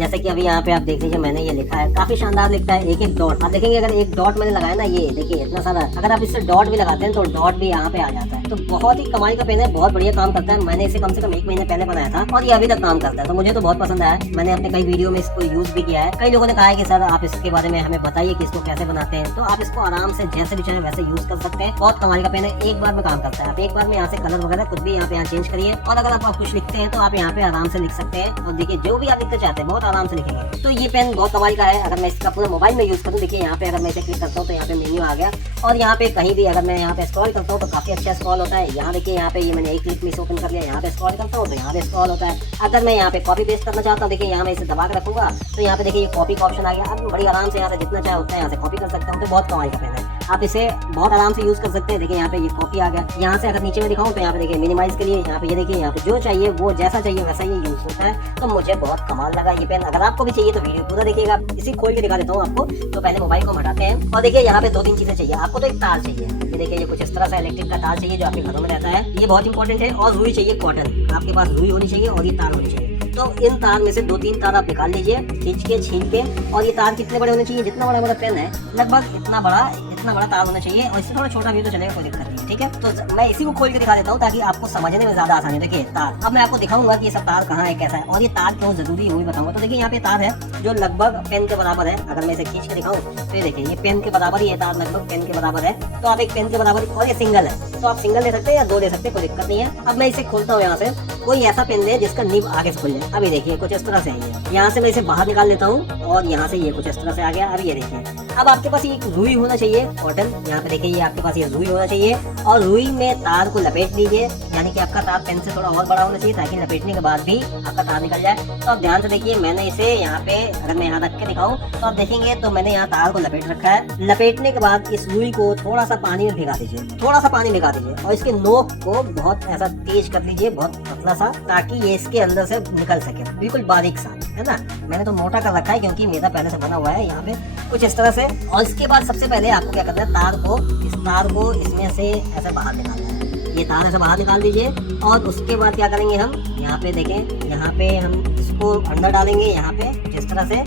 जैसे कि अभी यहाँ पे आप देख लीजिए मैंने ये लिखा है, काफी शानदार लिखता है, एक एक डॉट। आप देखेंगे अगर एक डॉट मैंने लगाया ना, ये देखिए इतना सारा, अगर आप इससे डॉट भी लगाते हैं तो डॉट भी यहाँ पे आ जाता है। तो बहुत ही कमाल का पेन है, बहुत बढ़िया काम करता है। मैंने इसे कम से कम 1 महीने पहले बनाया था और ये अभी तक काम करता है, तो मुझे तो बहुत पसंद आया। मैंने अपने कई वीडियो में इसको यूज भी किया है। कई लोगों ने कहा है कि सर आप इसके बारे में हमें बताइए कि इसको कैसे बनाते हैं, तो आप इसको आराम से जैसे भी चाहे वैसे यूज कर सकते हैं। बहुत कमाल का पेन है, एक बार में काम करता है। आप एक बार में यहाँ से कलर वगैरह कुछ भी यहाँ पे चेंज करिए, और अगर आप कुछ लिखते हैं तो आप यहाँ पे आराम से लिख सकते हैं। और देखिए जो भी आप लिखना चाहते हैं बहुत आराम से लिखेंगे। तो ये पेन बहुत कमाल का है। अगर मैं इसका पूरा मोबाइल में यूज करूँ, देखिए यहाँ पे अगर मैं इसे क्लिक करता हूँ तो यहाँ पे मेन्यू आ गया, और यहाँ पे कहीं भी अगर मैं यहाँ पे स्क्रॉल करता हूँ तो काफी अच्छा स्क्रॉल होता है। यहाँ देखिए यहाँ पे ये मैंने एक क्लिक में ओपन कर लिया, यहाँ पे स्क्रॉल करता हूँ तो यहाँ पे स्क्रॉल होता है। अगर मैं यहाँ पे कॉपी पेस्ट करना चाहता हूँ, देखिए यहाँ मैं इसे दबा के रखूंगा तो यहाँ पे देखिए ये कॉपी का ऑप्शन आ गया। अब बड़ी आराम से यहाँ से जितना चाहे उतना यहाँ से कॉपी कर सकता हूँ। तो बहुत कमाल का पेन है, आप इसे बहुत आराम से यूज कर सकते हैं। देखिए यहाँ पे ये कॉपी आ गया। यहाँ से अगर नीचे में दिखाऊं तो यहाँ पे देखिए मिनिमाइज के लिए यहाँ पे ये देखिए यहाँ पे जो चाहिए वो जैसा चाहिए वैसा ये यूज होता है। तो मुझे बहुत कमाल लगा ये पेन। अगर आपको भी चाहिए तो वीडियो पूरा देखिएगा। इसी खोल के दिखा देता हूँ आपको। तो पहले मोबाइल को हटाते हैं और देखिए यहाँ पे 2-3 चीजें चाहिए आपको। तो एक तार चाहिए, ये देखिए ये कुछ इस तरह से इलेक्ट्रिक का तार चाहिए जो आपके घरों में रहता है, ये बहुत इंपॉर्टेंट है। और रुई चाहिए, कॉटन आपके पास रुई होनी चाहिए और ये तार होनी चाहिए। तो इन तार में से 2-3 तार आप निकाल लीजिए, खींच के छीन के। और ये तार कितने बड़े होने चाहिए, जितना बड़ा मेरा पेन है लगभग इतना बड़ा तार होना चाहिए, और इससे थोड़ा छोटा भी तो चलेगा, कोई दिक्कत नहीं है। ठीक है, तो मैं इसी को खोल के दिखा देता हूँ ताकि आपको समझने में ज्यादा आसानी हो। देखिए तार, अब मैं आपको दिखाऊंगा कि ये सब तार कहाँ है, कैसा है, और ये तार क्यों जरूरी है वो भी बताऊंगा। तो देखिए यहाँ पे तार है जो लगभग पेन के बराबर है। अगर मैं इसे खींच के दिखाऊं तो ये देखिए ये पेन के बराबर ही है, तार लगभग पेन के बराबर है। तो आप एक पेन के बराबर, और ये सिंगल है तो आप सिंगल ले सकते हैं या 2 ले सकते हैं, कोई दिक्कत नहीं है। अब मैं इसे खोलता हूँ, यहाँ से कोई ऐसा पेन ले जिसका निब आगे से खुल जाए। अभी देखिए कुछ इस तरह से है, यहाँ से मैं इसे बाहर निकाल लेता हूँ और यहाँ से ये कुछ इस तरह से आ गया। अभी ये देखिए, अब आपके पास ये रुई होना चाहिए, कॉटन। यहाँ पे देखिए ये आपके पास ये रुई होना चाहिए, और रुई में तार को लपेट लीजिए, यानी कि आपका तार पेन से थोड़ा और बड़ा होना चाहिए ताकि लपेटने के बाद भी आपका तार निकल जाए। तो आप ध्यान से देखिए, मैंने इसे यहाँ पे अगर मैं यहाँ रख के दिखाऊं तो आप देखेंगे तो मैंने यहाँ तार को लपेट रखा है। लपेटने के बाद इस रुई को थोड़ा सा पानी में भिगा दीजिए, थोड़ा सा पानी भिगा दीजिए, और इसके नोक को बहुत ऐसा तेज कर लीजिए, बहुत पतला सा, ताकि ये इसके अंदर से निकल सके, बिल्कुल बारीक सा, है ना। मैंने तो मोटा कर रखा है क्योंकि मेरा पहले से बना हुआ है यहाँ पे कुछ इस तरह से। और इसके बाद सबसे पहले आपको क्या करना है, इस तार को इसमें से ऐसे बाहर निकालना है। ये तार ऐसे बाहर निकाल दीजिए, और उसके बाद क्या करेंगे हम, यहाँ पे देखें, यहाँ पे हम इसको अंदर डालेंगे यहाँ पे इस तरह से,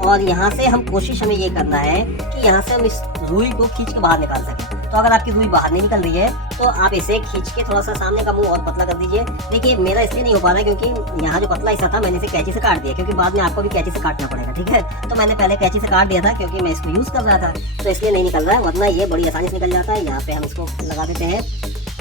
और यहाँ से हम कोशिश हमें ये करना है कि यहाँ से हम इस रुई को खींच के बाहर निकाल सकें। तो अगर आपकी रुई बाहर नहीं निकल रही है तो आप इसे खींच के थोड़ा सा सामने का मुंह और पतला कर दीजिए। देखिए मेरा इसलिए नहीं हो पा रहा है क्योंकि यहाँ जो पतला हिस्सा था मैंने इसे कैंची से काट दिया, क्योंकि बाद में आपको भी कैंची से काटना पड़ेगा। ठीक है, तो मैंने पहले कैंची से काट दिया था क्योंकि मैं इसको यूज कर रहा था, तो इसलिए नहीं निकल रहा है, वरना ये बड़ी आसानी से निकल जाता है। यहाँ पे हम इसको लगा देते हैं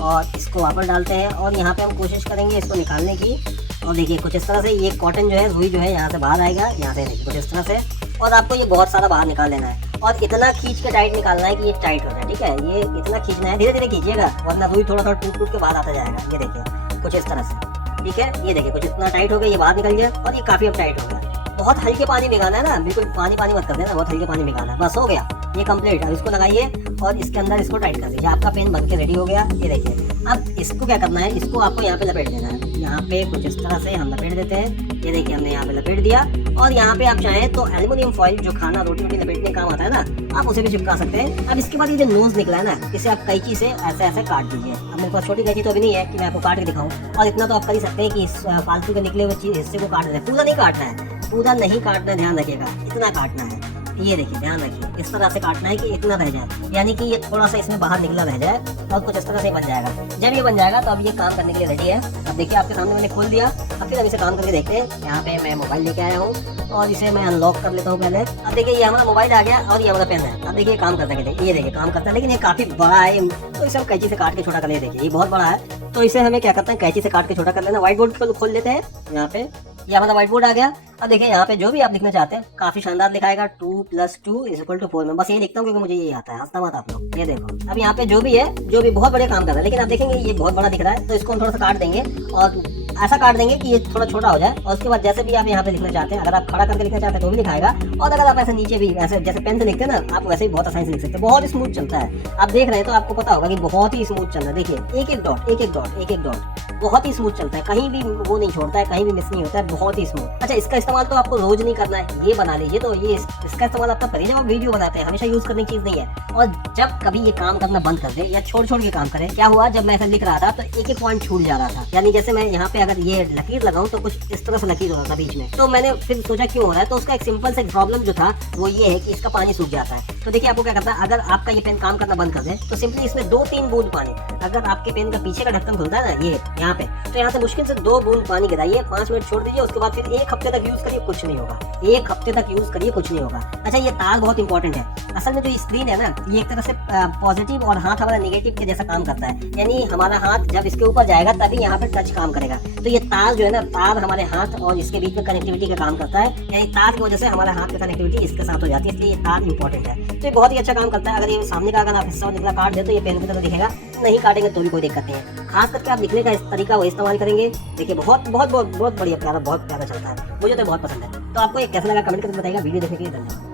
और इसको वापस डालते हैं, और यहाँ पे हम कोशिश करेंगे इसको निकालने की। और देखिए कुछ इस तरह से ये कॉटन जो है, रुई जो है, यहाँ से बाहर आएगा, यहाँ से देखिए कुछ इस तरह से, और आपको ये बहुत सारा बाहर निकाल लेना है, और इतना खींच के टाइट निकालना है कि ये टाइट हो जाए। ठीक है, ये इतना खींचना है, धीरे धीरे खींचिएगा वरना रुई थोड़ा थोड़ा टूट के बाहर आता जाएगा। ये देखिए कुछ इस तरह से, ठीक है, ये देखिए कुछ इतना टाइट हो गया, ये बाहर निकल गया, और ये काफी अब टाइट हो गया। बहुत हल्के पानी भिगाना है ना, बिल्कुल पानी मत कर देना, बहुत हल्के पानी भिगाना है। बस हो गया ये कंप्लीट। अब इसको लगाइए और इसके अंदर इसको टाइट कर दीजिए, आपका पेन बन के रेडी हो गया। ये देखिए, अब इसको क्या करना है, इसको आपको यहाँ पे लपेट देना है। यहाँ पे कुछ इस तरह से हम लपेट देते हैं। ये देखिए हमने यहाँ पे लपेट दिया, और यहाँ पे आप चाहें तो एल्युमिनियम फॉइल जो खाना रोटी लपेटने काम आता है ना, आप उसे भी चिपका सकते हैं। अब इसके बाद ये जो नोज निकला है ना, इसे आप कैंची से ऐसे ऐसे काट दीजिए। अब मेरे पास छोटी कैंची तो अभी नहीं है कि मैं आपको काट के दिखाऊं, और इतना तो आप कर ही सकते हैं कि इस फालतू के निकले हुए हिस्से को काट दें। पूरा नहीं काटना है, पूरा नहीं काटना है, ध्यान रखिएगा, इतना काटना है। ये देखिए ध्यान रखिए, इस तरह से काटना है कि इतना रह जाए, यानी कि ये थोड़ा सा इसमें बाहर निकला रह जाए, और कुछ इस तरह से बन जाएगा। जब ये बन जाएगा तो अब ये काम करने के लिए रेडी है। अब देखिए आपके सामने मैंने खोल दिया। अब फिर हम इसे काम करके देखते हैं। यहाँ पे मैं मोबाइल लेके आया हूँ और इसे मैं अनलॉक कर लेता हूँ पहले। अब देखिए ये हमारा मोबाइल आ गया और ये हमारा पेन है। अब देखिए काम करता है, ये देखिए काम करता है, लेकिन ये काफी बड़ा है, तो इसे हम कैंची से काट के छोटा कर लेते। देखिए ये बहुत बड़ा है, तो इसे हमें क्या करते हैं, कैंची से काट के छोटा कर लेना। व्हाइट बोर्ड को खोल लेते हैं। यहाँ पे ये हमारा व्हाइट बोर्ड आ गया। अब देखिए यहाँ पे जो भी आप लिखना चाहते हैं काफी शानदार लिखाएगा, 2 + 2 = 4। मैं बस ये लिखता हूँ क्योंकि मुझे ये आता है, हंसता मत आप लोग। ये देखो अब यहाँ पे जो भी है, जो भी बहुत बड़े काम कर रहा है, लेकिन आप देखेंगे ये बहुत बड़ा दिख रहा है, तो इसको हम थोड़ा सा काट देंगे और ऐसा काट देंगे कि ये थोड़ा छोटा हो जाए। और उसके बाद जैसे भी आप यहाँ पे लिखना चाहते हैं, अगर आप खड़ा करके लिखना चाहते हैं तो भी लिखाएगा, और अगर आप ऐसे नीचे भी ऐसे जैसे पेन से लिखते हैं ना, आप वैसे ही बहुत आसानी से लिख सकते हैं। बहुत स्मूथ चलता है, आप देख रहे हैं तो आपको पता होगा कि बहुत ही स्मूथ चल रहा है। देखिए एक एक डॉट, एक एक डॉट, एक एक डॉट, बहुत ही स्मूथ चलता है, कहीं भी वो नहीं छोड़ता है, कहीं भी मिस नहीं होता है, बहुत ही स्मूथ। अच्छा, इसका इस्तेमाल तो आपको रोज नहीं करना है, ये बना लीजिए तो ये इसका इस्तेमाल आप तब करिए जब आप वीडियो बनाते हैं, हमेशा यूज करने की चीज नहीं है। और जब कभी ये काम करना बंद कर दे या छोड़ छोड़ के काम करे, क्या हुआ जब मैं ऐसा लिख रहा था तो एक एक पॉइंट छूट जा रहा था, यानी जैसे मैं यहाँ पे अगर ये लकीर लगाऊं तो कुछ इस तरह से लकीर हो रहा था बीच में, तो मैंने फिर सोचा क्यों हो रहा है, तो उसका एक सिंपल से प्रॉब्लम जो था वो ये है कि इसका पानी सूख जाता है। तो देखिए आपको क्या करना है, अगर आपका ये पेन काम करना बंद कर दे तो सिंपली इसमें 2-3 बूंद पानी, अगर आपके पेन का पीछे का ढक्कन खुलता है ना ये यहाँ पे, तो यहाँ से मुश्किल से 2 बूंद पानी गिराइए, 5 मिनट छोड़ दीजिए, उसके बाद फिर 1 हफ्ते तक यूज करिए, कुछ नहीं होगा। 1 हफ्ते तक यूज करिए, कुछ नहीं होगा। अच्छा, ये तार बहुत इंपॉर्टेंट है। असल में जो स्क्रीन है ना, ये एक तरह से पॉजिटिव और हाथ हमारा नेगेटिव के जैसा काम करता है, यानी हमारा हाथ जब इसके ऊपर जाएगा तभी यहाँ पे टच काम करेगा। तो ये तार जो है ना, तार हमारे हाथ और इसके बीच में कनेक्टिविटी का काम करता है, यानी तार की वजह से हमारा हाथ की कनेक्टिविटी इसके साथ हो जाती है, इसलिए ये तार इंपॉर्टेंट है। तो ये बहुत ही अच्छा काम करता है। अगर ये सामने का अगर आप हिस्सा निकला काट दे तो ये पेन की तरह दिखेगा, नहीं काटेंगे तो भी कोई दिक्कत नहीं है। खास करके आप लिखने का इस तरीका वो इस्तेमाल करेंगे, देखिए बहुत बहुत बहुत बहुत बढ़िया, प्यारा, बहुत प्यारा चलता है, मुझे तो बहुत पसंद है। तो आपको ये कैसा लगा कमेंट करके बताइएगा। वीडियो देखने के लिए धन्यवाद।